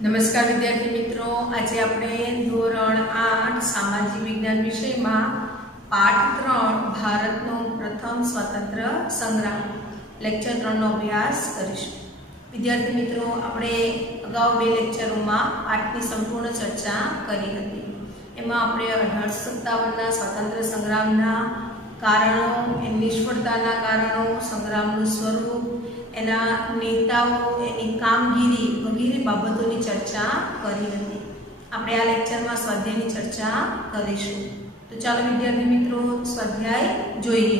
नमस्कार विद्यार्थी मित्रों, आज आपणे धोरण 8 सामाजिक विज्ञान विषय में पाठ 3 भारतनो प्रथम स्वतंत्र संग्राम लेक्चर 3 नो अभ्यास करीशुं। विद्यार्थी मित्रों, आपणे अगाऊ 2 लेक्चरों में पाठनी संपूर्ण चर्चा करी हती। एमां आपणे 1857 ना स्वतंत्र संग्रामना कारणों, एनी निष्फळताना कारणों, संग्रामनुं स्वरूप, एना नेताओं, एनी कामगीरी वगैरे बाबतोनी चर्चा करी हती। आपणे आ लेक्चरमां स्वाध्यायनी चर्चा करीशुं। तो चालो विद्यार्थी मित्रों, स्वाध्याय जोईए।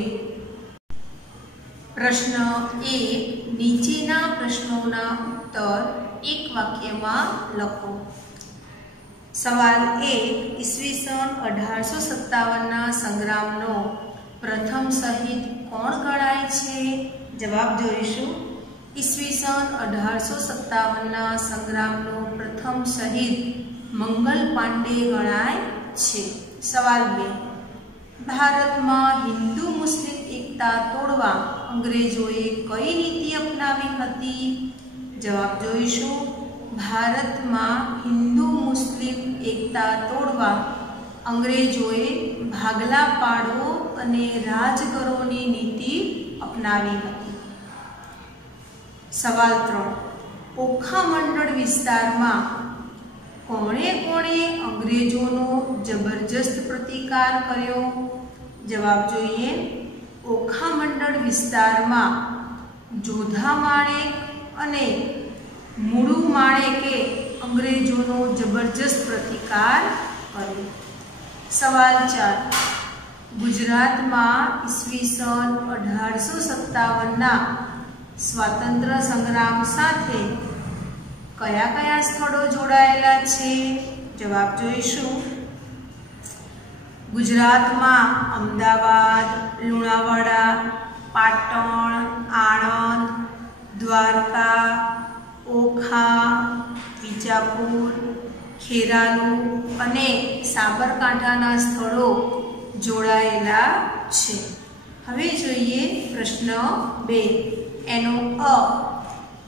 प्रश्न 1, नीचेना प्रश्नोना उत्तर एक वाक्यमां लखो। सवाल 1, ईस्वीसन 1857 ना संग्रामनो प्रथम शहीद कोण गणाय छे? जवाब जोईशुं। ईस्वीसन 1857 ना संग्रामनो प्रथम शहीद मंगल पांडे गणाय छे। सवाल 2, भारत में हिंदू मुस्लिम एकता तोड़वा अंग्रेजोए कई नीति अपनावी हती? जवाब जोईशुं। भारत में हिंदू मुस्लिम एकता तोड़वा अंग्रेजोए भागला पाड़ो अने राज करोनी नीति अपनावी हती। सवाल 3, ओखा मंडल विस्तार में कोणे कोणे अंग्रेजोनो जबरदस्त प्रतिकार कर्यो? जवाब जोईए। ओखा मंडल विस्तार में जोधा माणेक अने मूळू माणेके अंग्रेजोनो जबरदस्त प्रतिकार कर्यो। सवाल 4, गुजरात में ईस्वीसन 1857 ना स्वातंत्र्य संग्राम साथे कया कया स्थळो जोड़ायेला छे? जवाब जोईशुं। गुजरात में अमदावाद, लुणावाड़ा, पाटण, आणंद, द्वारका, ओखा, विजापुर, खेरालू अने साबरकांठाना स्थळो जोड़ायेला छे। हवे जोईए प्रश्न 2, एनो अ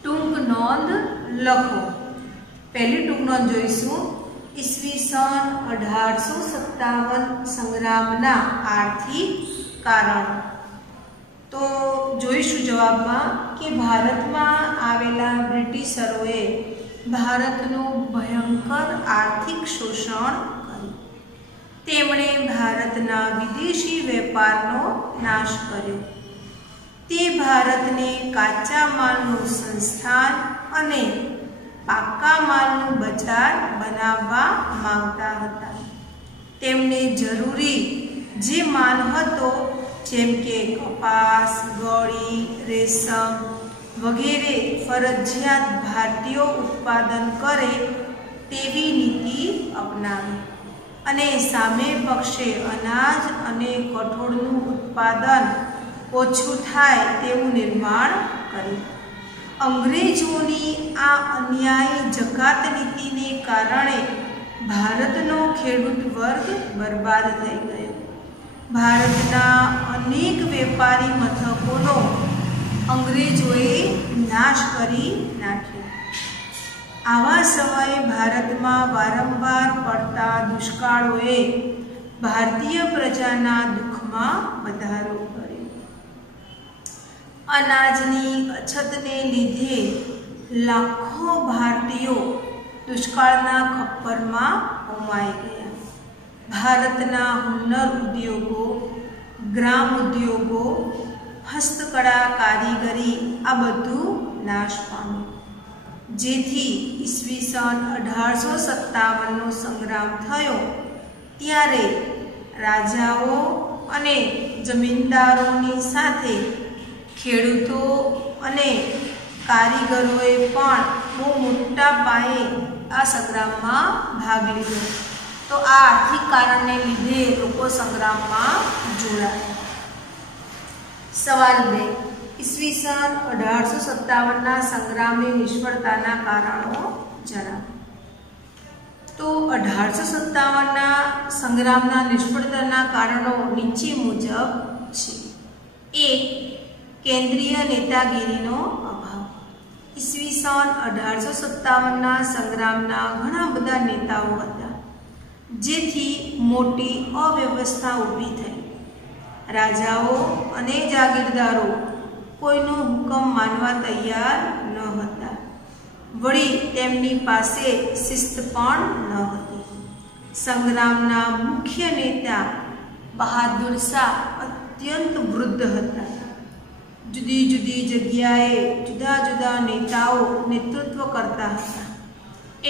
टूंक नोंध लखो। पहली टूंक नोंध जोईशुं। ईस्वीसन 1857 संग्रामना आर्थिक कारण। तो जोईशुं जवाबमां कि भारतमां आवेला ब्रिटिशरोए भारतनुं भयंकर आर्थिक शोषण कर्युं। तेमणे भारतना विदेशी वेपारनो नाश कर्यो। ते भारतने काचा मालनुं संस्थान अने पाका मालनुं बजार बनाववा मांगता हता। तेमने जरूरी जे माल हतो जेम के कपास, गળી, रेशम वगैरे फरजियात भारतीय उत्पादन करे तेवी नीति अपनावी अने सामे पक्षे अनाज अने कठोळनुं उत्पादन ओछुं थाय तेवुं निर्माण कर्युं। अंग्रेजोनी आ अन्यायी जकात नीतिने कारणे भारतनो खेडूत वर्ग बर्बाद थई गयो। भारतना अनेक वेपारी मथकोनो अंग्रेजोए नाश करी नाख्यो। आवा समये भारत में वारंवार पड़ता दुष्काळोए भारतीय प्रजाना दुख में वधारो कर्यो। अनाजनी अछतने लीधे लाखों भारतीयो दुष्काळना खप्पर में होमाई गया। भारतना हुन्नर उद्योगों, ग्राम उद्योगों, हस्तकला, कारीगरी आ बधुं नाश पाम्युं। जेथी ईस्वीसन 1857 नो संग्राम थयो त्यारे राजाओ अने जमीनदारोनी साथे खेडूतो अने कारीगरोए पण बहु मोटा पाये आ संग्राम में भाग लीधो। तो आ आर्थिक कारणने लीधे लोको संग्राम में जोड़ाया। सवाल 2, ईस्वीसन 1857 ना संग्रामनी निष्फळताना कारणों जणावो। तो 1857 ना संग्रामना निष्फळताना कारणों नीचे मुजब छे। 1, केंद्रीय नेतागिरीनो अभाव। ઈસવીસન 1857ના સંગ્રામના ઘણા બધા નેતાઓ હતા, જેથી મોટી અવ્યવસ્થા ઊભી થઈ. રાજાઓ અને જાગીરદારો કોઈનો હુકમ માનવા તૈયાર ન હતા. વળી તેમની પાસે શિસ્ત પણ ન હતી. સંગ્રામના મુખ્ય નેતા બહાદુર શાહ અત્યંત વૃદ્ધ હતા. જુદી જુદી જગ્યાએ જુદા જુદા નેતાઓ નેતૃત્વ કરતા હતા,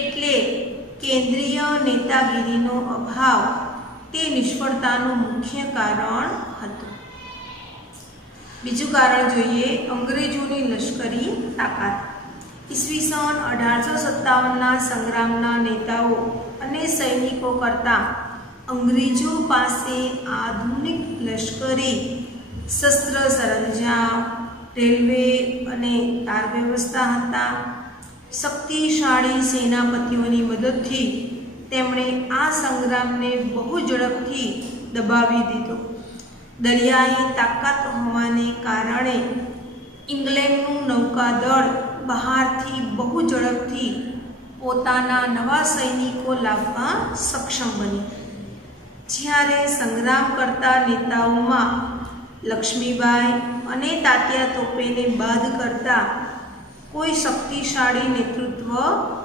એટલે કેન્દ્રીય નેતાગીરીનો અભાવ તે નિષ્ફળતાનું મુખ્ય કારણ હતું. બીજું કારણ જોઈએ, અંગ્રેજોની લશ્કરી તાકાત. ઈસવીસન 1857ના સંગ્રામના નેતાઓ અને સૈનિકો કરતાં અંગ્રેજો પાસે આધુનિક લશ્કરી શસ્ત્ર સરંજામ, રેલવે અને તાર વ્યવસ્થા હતા. શક્તિશાળી સેનાપતિઓની મદદથી તેમણે આ સંગ્રામને બહુ ઝડપથી દબાવી દીધો. દરિયાઈ તાકાત હોવાને કારણે ઇંગ્લેન્ડનું નૌકાદળ બહારથી બહુ ઝડપથી પોતાના નવા સૈનિકો લાવવા સક્ષમ બન્યું. જ્યારે સંગ્રામ કરતા નેતાઓમાં લક્ષ્મીબાઈ અને તાત્યા તોપેને બાદ કરતા કોઈ શક્તિશાળી નેતૃત્વ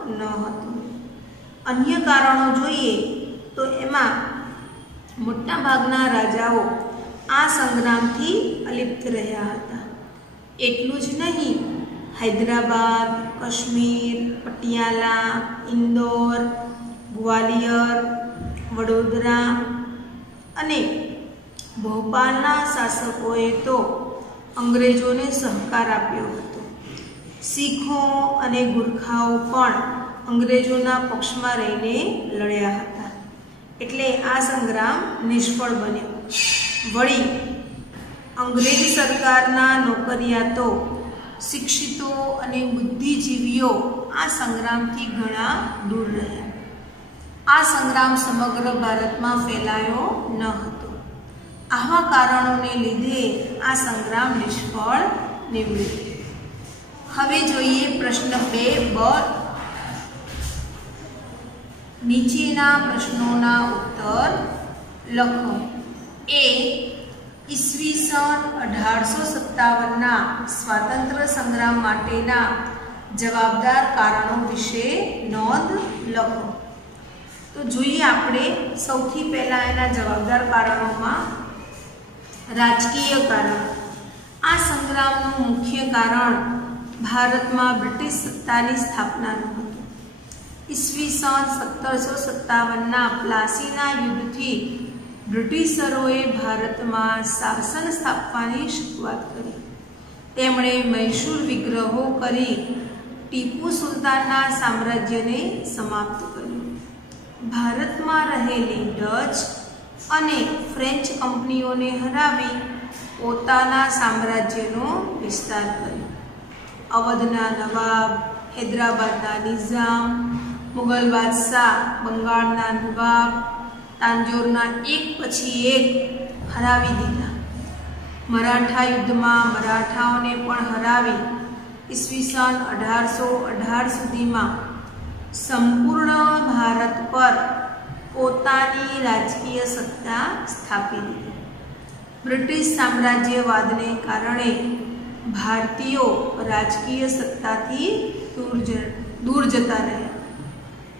ન હતું. અન્ય કારણો જોઈએ તો એમાં મોટાભાગના રાજાઓ આ સંગ્રામથી અલિપ્ત રહ્યા હતા. એટલું જ નહીં, હૈદરાબાદ, કાશ્મીર, પટિયાલા, ઇન્દોર, ગ્વાલિયર, વડોદરા અને ભોપાલના શાસકોએ તો અંગ્રેજોને સહકાર આપ્યો હતો. શીખો અને ગુરખાઓ પણ અંગ્રેજોના પક્ષમાં રહીને લડ્યા હતા, એટલે આ સંગ્રામ નિષ્ફળ બન્યો. વળી અંગ્રેજ સરકારના નોકરિયાતો, શિક્ષિતો અને બુદ્ધિજીવીઓ આ સંગ્રામથી ઘણા દૂર રહ્યા. આ સંગ્રામ સમગ્ર ભારતમાં ફેલાયો ન હતો. આવા કારણોને લીધે આ સંગ્રામ નિષ્ફળ નીવડ્યો. હવે જોઈએ પ્રશ્ન 2બ. નીચેના પ્રશ્નોના ઉત્તર લખો. એ. ઈસવીસન 1857ના સ્વાતંત્ર્ય સંગ્રામ માટેના જવાબદાર કારણો વિશે નોંધ લખો. તો જોઈએ આપણે સૌથી પહેલાં એના જવાબદાર કારણોમાં રાજકીય કારણ. આ સંગ્રામનું મુખ્ય કારણ ભારતમાં બ્રિટિશ સત્તાની સ્થાપનાનું હતું. ઈસવીસન 1757ના પ્લાસીના યુદ્ધથી બ્રિટિશરોએ ભારતમાં શાસન સ્થાપવાની શરૂઆત કરી. તેમણે મૈસૂર વિગ્રહો કરી ટીપુ સુલતાનના સામ્રાજ્યને સમાપ્ત કર્યું. ભારતમાં રહેલી ડચ અને ફ્રેન્ચ કંપનીઓને હરાવી પોતાના સામ્રાજ્યનો વિસ્તાર કર્યો. અવધના નવાબ, હૈદરાબાદના નિઝામ, મુગલ બાદશાહ, બંગાળના નવાબ, તાંજોરના એક પછી એક હરાવી દીધા. મરાઠા યુદ્ધમાં મરાઠાઓને પણ હરાવી ઈસવીસન 1818 સુધીમાં સંપૂર્ણ ભારત પર પોતાની રાજકીય સત્તા સ્થાપી દીધી. બ્રિટિશ સામ્રાજ્યવાદને કારણે ભારતીયો રાજકીય સત્તાથી દૂર જતા રહ્યા.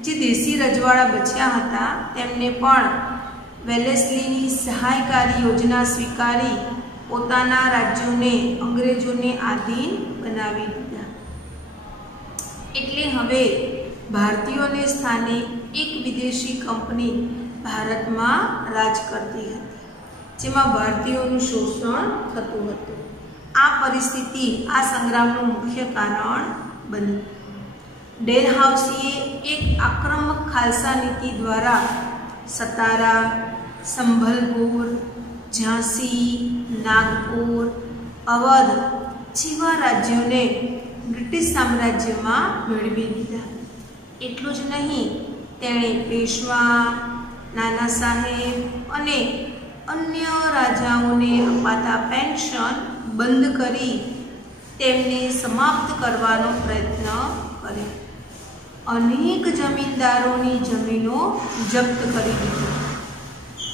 જે દેશી રજવાડા બચ્યા હતા તેમને પણ વેલેસ્લીની સહાયકારી યોજના સ્વીકારી પોતાના રાજ્યોને અંગ્રેજોને આધીન બનાવી દીધા. એટલે હવે ભારતીયોને સ્થાને એક વિદેશી કંપની ભારતમાં રાજ કરતી હતી, જેમાં ભારતીયોનું શોષણ થતું હતું. આ પરિસ્થિતિ આ સંગ્રામનું મુખ્ય કારણ બની. ડેલહાઉસીએ એક આક્રમક ખાલસા નીતિ દ્વારા સતારા, સંભલપુર, ઝાંસી, નાગપુર, અવધ જેવા રાજ્યોને બ્રિટિશ સામ્રાજ્યમાં મેળવી દીધા. એટલું જ નહીં, તેણે પેશવા, નાના સાહેબ અને અન્ય રાજાઓને અપાતા પેન્શન બંધ કરી તેમને સમાપ્ત કરવાનો પ્રયત્ન કર્યો. અનેક જમીનદારોની જમીનો જપ્ત કરી દીધી.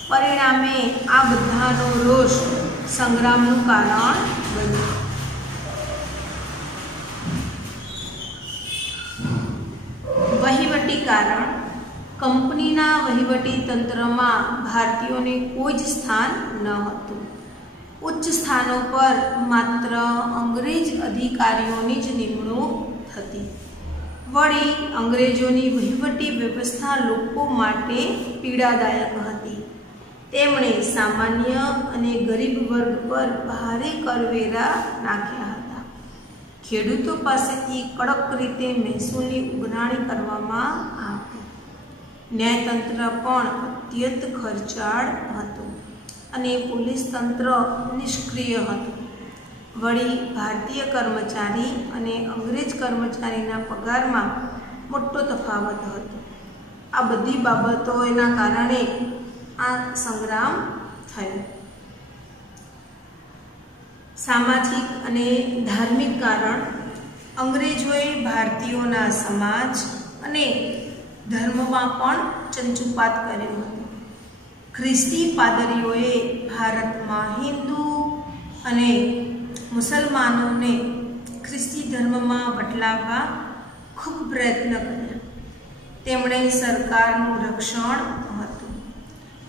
પરિણામે આ બધાનો રોષ સંગ્રામનું કારણ બન્યો. વહીવટી કારણ. કંપનીના વહીવટી તંત્રમાં ભારતીયોને કોઈ જ સ્થાન ન હતું. ઉચ્ચ સ્થાનો પર માત્ર અંગ્રેજ અધિકારીઓની જ નિમણૂક થતી. વળી અંગ્રેજોની વહીવટી વ્યવસ્થા લોકો માટે પીડાદાયક હતી. તેમણે સામાન્ય અને ગરીબ વર્ગ પર ભારે કરવેરા નાખ્યા હતા. ખેડૂતો પાસેથી કડક રીતે મહેસૂલની ઉઘરાણી કરવામાં આવતી. ન્યાયતંત્ર પણ અત્યંત ખર્ચાળ હતું અને પોલીસ તંત્ર નિષ્ક્રિય હતું. વળી ભારતીય કર્મચારી અને અંગ્રેજ કર્મચારીના પગારમાં મોટો તફાવત હતો. આ બધી બાબતોના કારણે આ સંગ્રામ થયો. સામાજિક અને ધાર્મિક કારણ. અંગ્રેજોએ ભારતીયોના સમાજ અને ધર્મમાં પણ ચંચુપાત કર્યો હતો. ખ્રિસ્તી પાદરીઓએ ભારતમાં હિન્દુ અને મુસલમાનોને ખ્રિસ્તી ધર્મમાં વટલાવવા ખૂબ પ્રયત્ન કર્યા. તેમણે સરકારનું રક્ષણ હતું.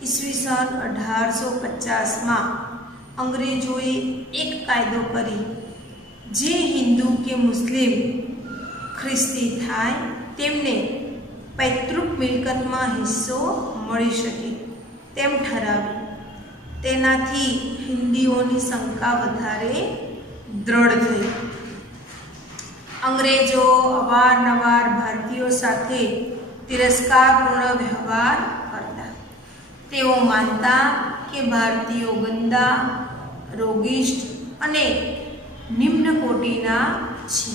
ઈસવીસન 1850માં અંગ્રેજોએ એક કાયદો કરી, જે હિન્દુ કે મુસ્લિમ ખ્રિસ્તી થાય તેમને પૈતૃક મિલકતમાં હિસ્સો મળી શકે તેમ ઠરાવી. તેનાથી હિન્દીઓની શંકા વધારે દ્રઢ થઈ. અંગ્રેજો અવારનવાર ભારતીયો સાથે તિરસ્કારપૂર્ણ વ્યવહાર કરતા. તેઓ માનતા કે ભારતીયો ગંદા, રોગિષ્ટ અને નિમ્ન કોટીના છે,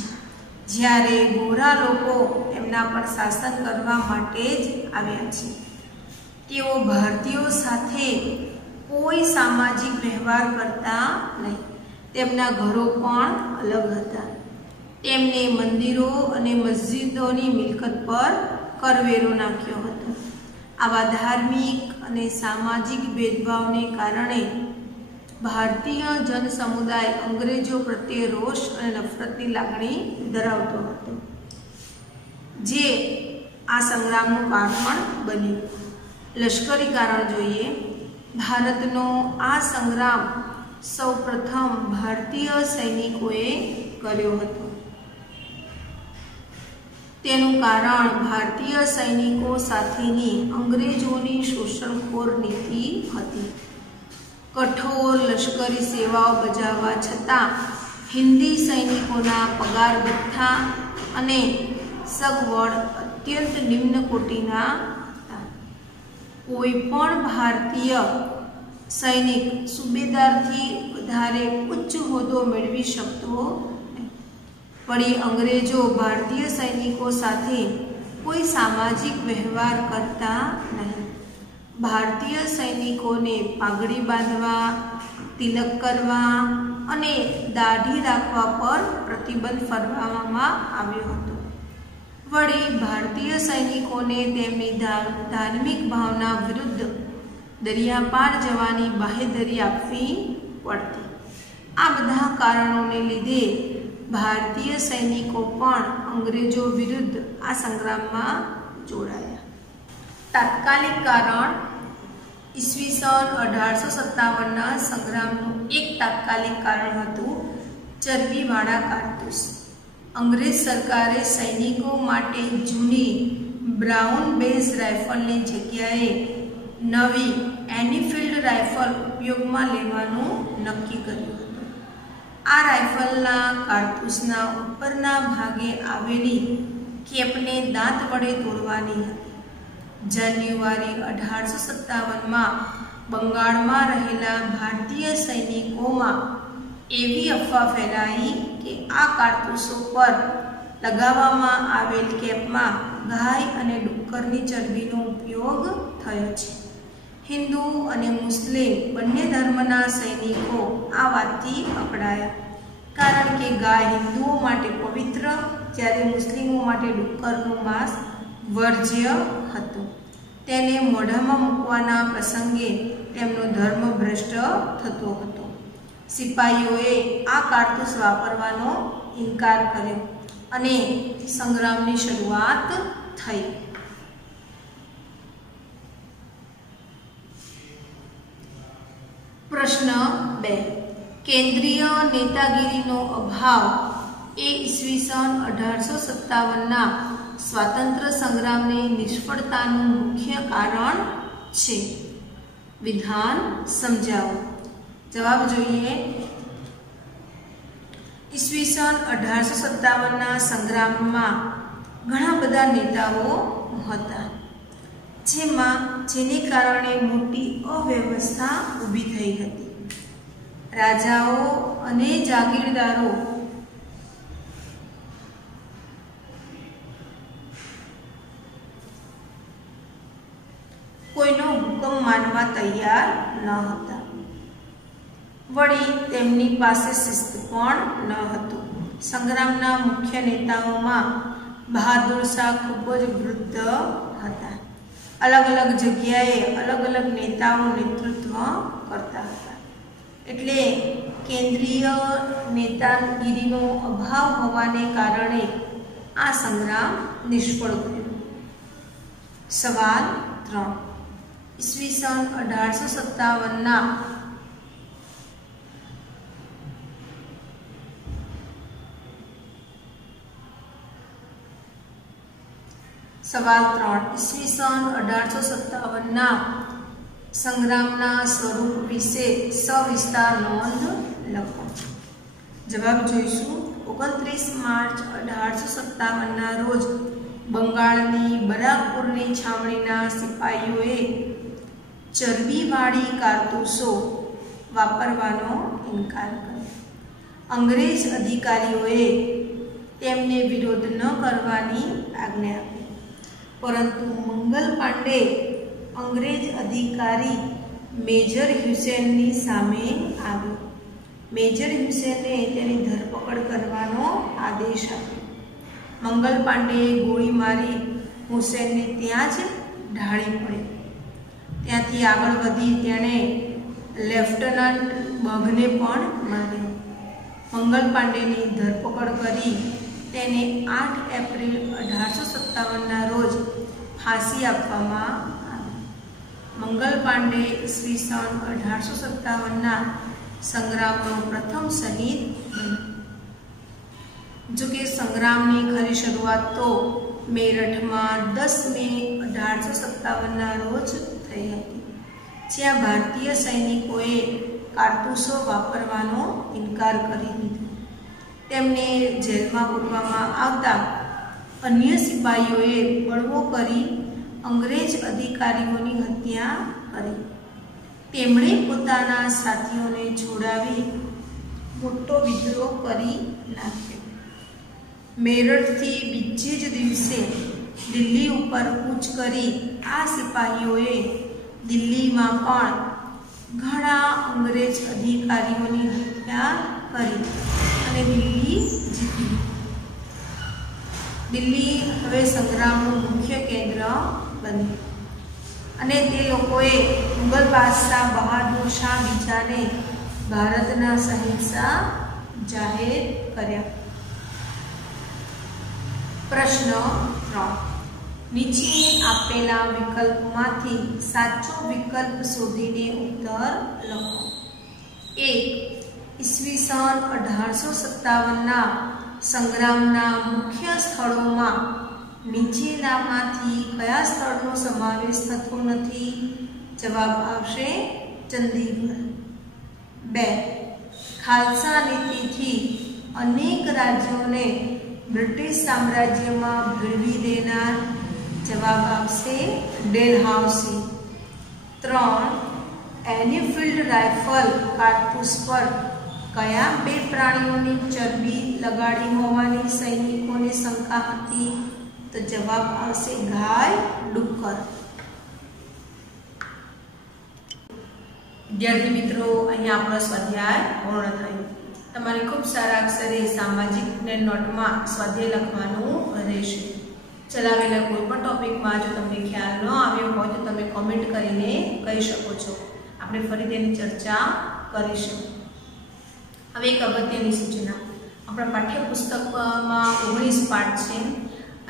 જ્યારે ગોરા લોકો તેમના પર શાસન કરવા માટે જ આવ્યા છે. તેઓ ભારતીયો સાથે કોઈ સામાજિક વ્યવહાર કરતા નહીં. તેમના ઘરો પણ અલગ હતા. તેમને મંદિરો અને મસ્જિદોની મિલકત પર કરવેરો નાખ્યો હતો. આવા ધાર્મિક અને સામાજિક ભેદભાવને કારણે ભારતીય જનસમુદાય અંગ્રેજો પ્રત્યે રોષ અને નફરતની લાગણી ધરાવતો હતો, જે આ સંગ્રામનું કારણ બન્યું. લશ્કરી કારણ જોઈએ. ભારતનો આ સંગ્રામ સૌપ્રથમ ભારતીય સૈનિકોએ કર્યો હતો. તેનું કારણ ભારતીય સૈનિકો સાથેની અંગ્રેજોની શોષણખોર નીતિ હતી. કઠોર લશ્કરી સેવાઓ બજાવવા છતાં હિન્દી સૈનિકોના પગાર ભથ્થા અને સગવડ અત્યંત નિમ્ન કોટીના હતા. કોઈ પણ ભારતીય સૈનિક સુબેદારથી વધારે ઉચ્ચ હોદ્દો મેળવી શકતો નહીં. વળી અંગ્રેજો ભારતીય સૈનિકો સાથે કોઈ સામાજિક વ્યવહાર કરતા નહીં. ભારતીય સૈનિકોને પાઘડી બાંધવા, તિલક કરવા અને દાઢી રાખવા પર પ્રતિબંધ ફરમાવવામાં આવ્યો હતો. વળી ભારતીય સૈનિકોને તેમની ધાર્મિક ભાવના વિરુદ્ધ દરિયા પાર જવાની બાહેધરી આપવી પડતી. આ બધા કારણોને લીધે ભારતીય સૈનિકો પણ અંગ્રેજો વિરુદ્ધ આ સંગ્રામમાં જોડાયા. તાત્કાલિક કારણ. ઈસવીસન 1857ના સંગ્રામનું એક તાત્કાલિક કારણ હતું ચરબીવાળા કારતૂસ. અંગ્રેજ સરકારે સૈનિકો માટે જૂની બ્રાઉન બેઝ રાઇફલની જગ્યાએ નવી એનફિલ્ડ રાઇફલ ઉપયોગમાં લેવાનું નક્કી કર્યું હતું. આ રાઇફલના કારતૂસના ઉપરના ભાગે આવેલી કેપને દાંત વડે તોડવાની હતી. જાન્યુઆરી 1857માં બંગાળમાં રહેલા ભારતીય સૈનિકોમાં એવી અફવા ફેલાઈ કે આ કારતૂસો પર લગાવવામાં આવેલ કેપમાં ગાય અને ડુક્કરની ચરબીનો ઉપયોગ થયો છે. હિન્દુ અને મુસ્લિમ બંને ધર્મના સૈનિકો આ વાતથી અકળાયા, કારણ કે ગાય હિન્દુઓ માટે પવિત્ર, જ્યારે મુસ્લિમો માટે ડુક્કરનું માંસ વર્જ્ય હતું. તેને મોઢામાં મૂકવાના પ્રસંગે તેમનો ધર્મ ભ્રષ્ટ થતો હતો. સિપાહીઓએ આ કારતૂસ વાપરવાનો ઇનકાર કર્યો અને સંગ્રામની શરૂઆત થઈ. પ્રશ્ન 2. કેન્દ્રીય નેતાગીરીનો અભાવ એ ઈસવીસન 1857ના સ્વાતંત્ર્ય સંગ્રામની નિષ્ફળતાનું મુખ્ય કારણ છે. વિધાન સમજાવો. જવાબ જોઈએ. ઈસવીસન 1857ના સંગ્રામમાં ઘણા બધા નેતાઓ હતા, જેને કારણે મોટી અવ્યવસ્થા ઊભી થઈ હતી. રાજાઓ અને જાગીરદારો કોઈનો હુકમ માનવા તૈયાર ન હતા. વળી તેમની પાસે શિસ્ત પણ ન હતું. સંગ્રામના મુખ્ય નેતાઓમાં બહાદુર શાહ ખૂબ જ વૃદ્ધ હતા. અલગ અલગ જગ્યાએ અલગ અલગ નેતાઓ નેતૃત્વ કરતા હતા. એટલે કેન્દ્રીય નેતાગીરીનો અભાવ હોવાને કારણે આ સંગ્રામ નિષ્ફળ ગયો. સવાલ 3. ઈસવીસન 1857ના સવાલ 3. ઈસવીસન 1857ના સંગ્રામના સ્વરૂપ વિશે સવિસ્તાર નોંધ લખો. જવાબ જોઈશું. 29 માર્ચ 1857ના રોજ બંગાળની બરાકપુરની છાવણીના સિપાહીઓએ ચરબીવાળી કારતૂસો વાપરવાનો ઇનકાર કર્યો. અંગ્રેજ અધિકારીઓએ તેમને વિરોધ ન કરવાની આજ્ઞા આપી, પરંતુ મંગલ પાંડે અંગ્રેજ અધિકારી મેજર હ્યુસેનની સામે આવ્યો. મેજર હ્યુસેને તેની ધરપકડ કરવાનો આદેશ આપ્યો. મંગલ પાંડેએ ગોળી મારી હુસેનને ત્યાં જ ઢાળી પડ્યો. ત્યાંથી આગળ વધી તેણે લેફ્ટનન્ટ બગને પણ માર્યો. મંગલ પાંડેની ધરપકડ કરી તેને 8 એપ્રિલ 1857ના રોજ ફાંસી આપવામાં આવી. મંગલ પાંડે ઈસવીસન 1857ના સંગ્રામનો પ્રથમ શહીદ બન્યો. જોકે સંગ્રામની ખરી શરૂઆત તો મેરઠમાં 10 મે 1857ના રોજ થઈ હતી, જ્યાં ભારતીય સૈનિકોએ કારતૂસો વાપરવાનો ઇનકાર કરી દીધો. તેમને જેલમાં પૂરવામાં આવતા અન્ય સિપાહીઓએ બળવો કરી અંગ્રેજ અધિકારીઓની હત્યા કરી. તેમણે પોતાના સાથીઓને છોડાવી મોટો વિદ્રોહ કરી નાખ્યો. મેરઠથી બીજે જ દિવસે દિલ્હી ઉપર કૂચ કરી આ સિપાહીઓએ દિલ્હીમાં પણ ઘણા અંગ્રેજ અધિકારીઓની હત્યા કરી અને દિલ્હી જીતી. દિલ્હી હવે સંગ્રામનું મુખ્ય કેન્દ્ર બન્યું અને તે લોકોએ મુગલ બાદશાહ બહાદુર શાહ બીજાને ભારતના શહેનશાહ જાહેર કર્યા. પ્રશ્ન 3. નીચે આપેલા વિકલ્પમાંથી સાચો વિકલ્પ શોધીને ઉત્તર લખો. 1. ઈસવીસન 1857ના સંગ્રામના મુખ્ય સ્થળોમાં નીચેનામાંથી કયા સ્થળનો સમાવેશ થતો નથી? જવાબ આવશે ચંદીગઢ. 2. ખાલસા નીતિથી અનેક રાજ્યોને બ્રિટિશ સામ્રાજ્યમાં ભેળવી દેનાર? જવાબ આવશે ડેલહાઉસી. 3. એનફિલ્ડ રાઇફલ કારતૂસ પર કયા બે પ્રાણીઓની ચરબી લગાડી હોવાની સૈનિકોને શંકા હતી? તો જવાબ આવશે ગાય, ડુક્કર. વિદ્યાર્થી મિત્રો, અહીંયા આપણો સ્વાધ્યાય પૂર્ણ થયો. તમારે ખૂબ સારા અક્ષરે સામાજિક વિજ્ઞાન નોટમાં સ્વાધ્યાય લખવાનું રહેશે. ચલાવેલા કોઈ પણ ટોપિકમાં જો તમને ખ્યાલ ન આવ્યો હોય તો તમે કોમેન્ટ કરીને કહી શકો છો. આપણે ફરી તેની ચર્ચા કરીશું. હવે એક અગત્યની સૂચના. આપણા પાઠ્યપુસ્તકમાં 19 પાઠ છે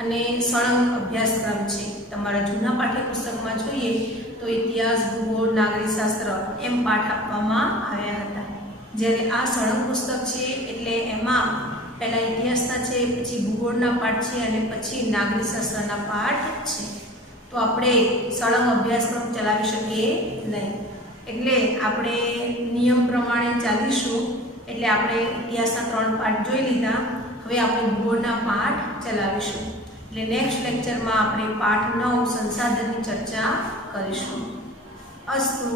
અને સળંગ અભ્યાસક્રમ છે. તમારા જૂના પાઠ્યપુસ્તકમાં જોઈએ તો ઇતિહાસ, ભૂગોળ, નાગરિકશાસ્ત્ર એમ પાઠ આપવામાં આવ્યા હતા. જ્યારે આ સળંગ પુસ્તક છે એટલે એમાં પહેલા ઇતિહાસના છે, પછી ભૂગોળના પાઠ છે અને પછી નાગરિકશાસ્ત્રના પાઠ છે. તો આપણે સળંગ અભ્યાસક્રમ ચલાવી શકીએ નહીં. એટલે આપણે નિયમ પ્રમાણે ચાલીશું. એટલે આપણે ઇતિહાસના 3 પાઠ જોઈ લીધા. હવે આપણે ભૂગોળના પાઠ ચલાવીશું. એટલે નેક્સ્ટ લેક્ચરમાં આપણે પાઠ 9 સંસાધનની ચર્ચા કરીશું. અસ્તુ.